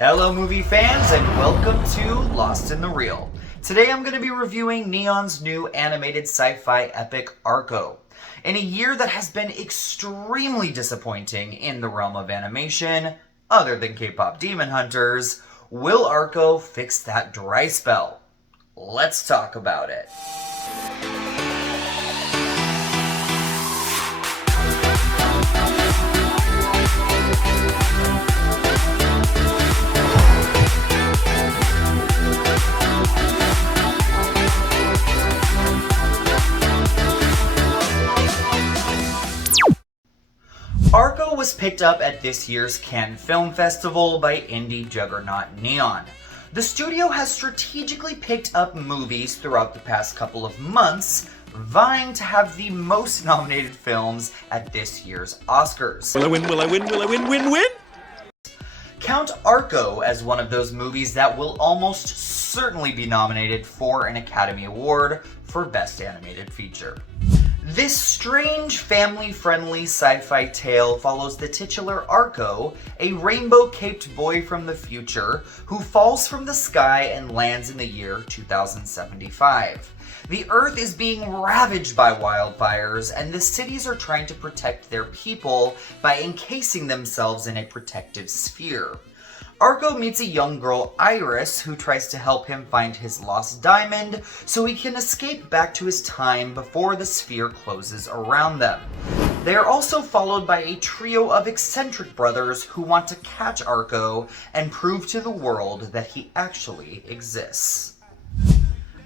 Hello movie fans and welcome to Lost in the Reel. Today I'm going to be reviewing Neon's new animated sci-fi epic ARCO. In a year that has been extremely disappointing in the realm of animation, other than K-pop Demon Hunters, will ARCO fix that dry spell? Let's talk about it. ARCO was picked up at this year's Cannes Film Festival by indie juggernaut Neon. The studio has strategically picked up movies throughout the past couple of months, vying to have the most nominated films at this year's Oscars. Will I win, will I win, will I win, win? Count ARCO as one of those movies that will almost certainly be nominated for an Academy Award for Best Animated Feature. This strange, family-friendly sci-fi tale follows the titular ARCO, a rainbow-caped boy from the future who falls from the sky and lands in the year 2075. The Earth is being ravaged by wildfires, and the cities are trying to protect their people by encasing themselves in a protective sphere. ARCO meets a young girl, Iris, who tries to help him find his lost diamond so he can escape back to his time before the sphere closes around them. They are also followed by a trio of eccentric brothers who want to catch ARCO and prove to the world that he actually exists.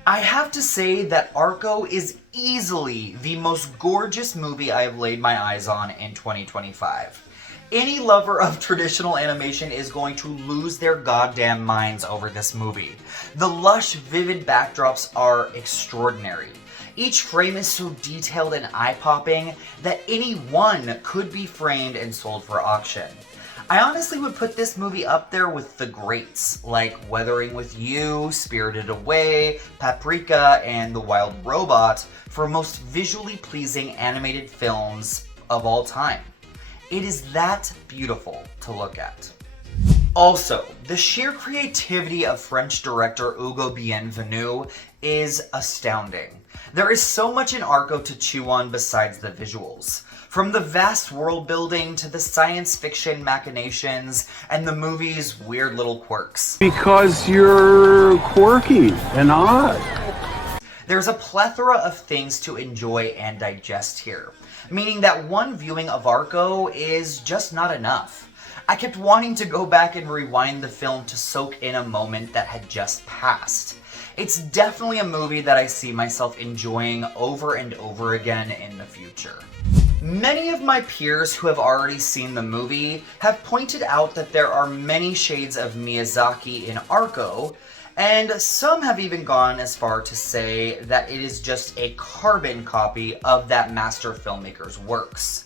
I have to say that ARCO is easily the most gorgeous movie I have laid my eyes on in 2025. Any lover of traditional animation is going to lose their goddamn minds over this movie. The lush, vivid backdrops are extraordinary. Each frame is so detailed and eye-popping that any one could be framed and sold for auction. I honestly would put this movie up there with the greats, like Weathering with You, Spirited Away, Paprika, and The Wild Robot for most visually pleasing animated films of all time. It is that beautiful to look at. Also, the sheer creativity of French director Hugo Bienvenu is astounding. There is so much in ARCO to chew on besides the visuals. From the vast world building to the science fiction machinations and the movie's weird little quirks. Because you're quirky and odd. There's a plethora of things to enjoy and digest here, meaning that one viewing of ARCO is just not enough. I kept wanting to go back and rewind the film to soak in a moment that had just passed. It's definitely a movie that I see myself enjoying over and over again in the future. Many of my peers who have already seen the movie have pointed out that there are many shades of Miyazaki in ARCO, and some have even gone as far to say that it is just a carbon copy of that master filmmaker's works.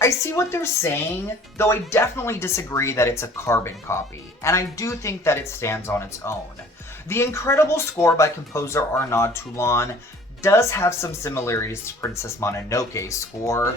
I see what they're saying, though I definitely disagree that it's a carbon copy, and I do think that it stands on its own. The incredible score by composer Arnaud Toulon does have some similarities to Princess Mononoke's score.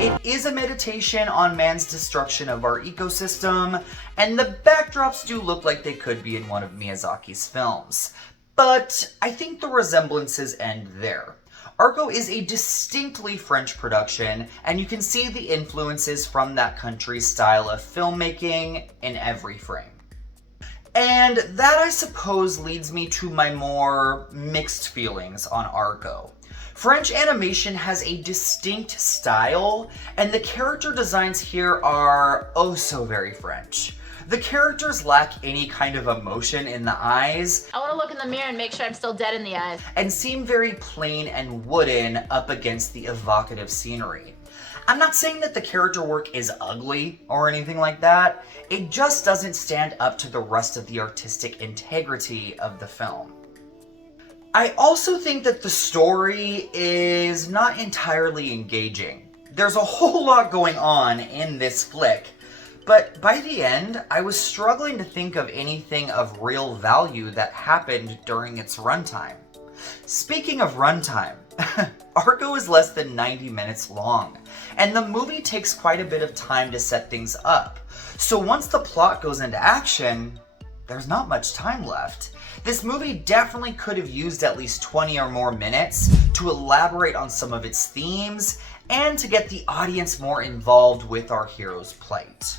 It is a meditation on man's destruction of our ecosystem, and the backdrops do look like they could be in one of Miyazaki's films. But I think the resemblances end there. ARCO is a distinctly French production, and you can see the influences from that country's style of filmmaking in every frame. And that, I suppose, leads me to my more mixed feelings on ARCO. French animation has a distinct style, and the character designs here are oh so very French. The characters lack any kind of emotion in the eyes. I want to look in the mirror and make sure I'm still dead in the eyes. And seem very plain and wooden up against the evocative scenery. I'm not saying that the character work is ugly or anything like that. It just doesn't stand up to the rest of the artistic integrity of the film. I also think that the story is not entirely engaging. There's a whole lot going on in this flick, but by the end, I was struggling to think of anything of real value that happened during its runtime. Speaking of runtime, ARCO is less than 90 minutes long, and the movie takes quite a bit of time to set things up. So once the plot goes into action, there's not much time left. This movie definitely could have used at least 20 or more minutes to elaborate on some of its themes and to get the audience more involved with our hero's plight.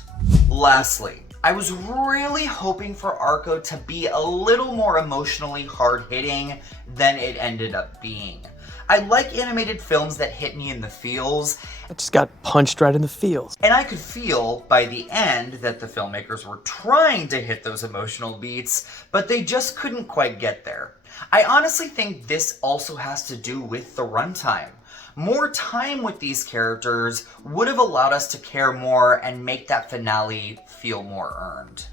Lastly, I was really hoping for ARCO to be a little more emotionally hard-hitting than it ended up being. I like animated films that hit me in the feels. I just got punched right in the feels. And I could feel by the end that the filmmakers were trying to hit those emotional beats, but they just couldn't quite get there. I honestly think this also has to do with the runtime. More time with these characters would have allowed us to care more and make that finale feel more earned.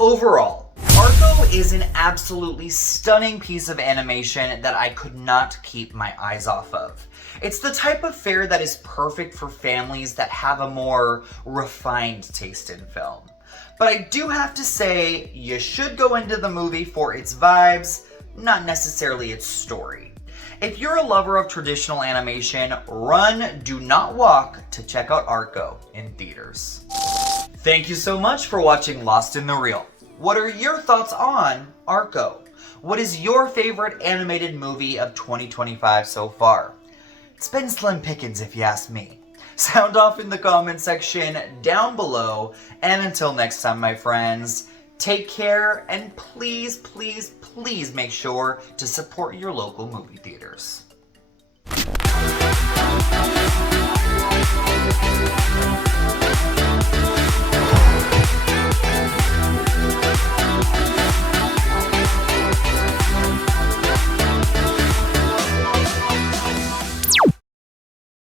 Overall, ARCO is an absolutely stunning piece of animation that I could not keep my eyes off of. It's the type of fare that is perfect for families that have a more refined taste in film. But I do have to say, you should go into the movie for its vibes, not necessarily its story. If you're a lover of traditional animation, run, do not walk to check out ARCO in theaters. Thank you so much for watching Lost in the Reel. What are your thoughts on ARCO? What is your favorite animated movie of 2025 so far? It's been slim pickings if you ask me. Sound off in the comment section down below, and until next time, my friends, take care, and please, please, please make sure to support your local movie theaters.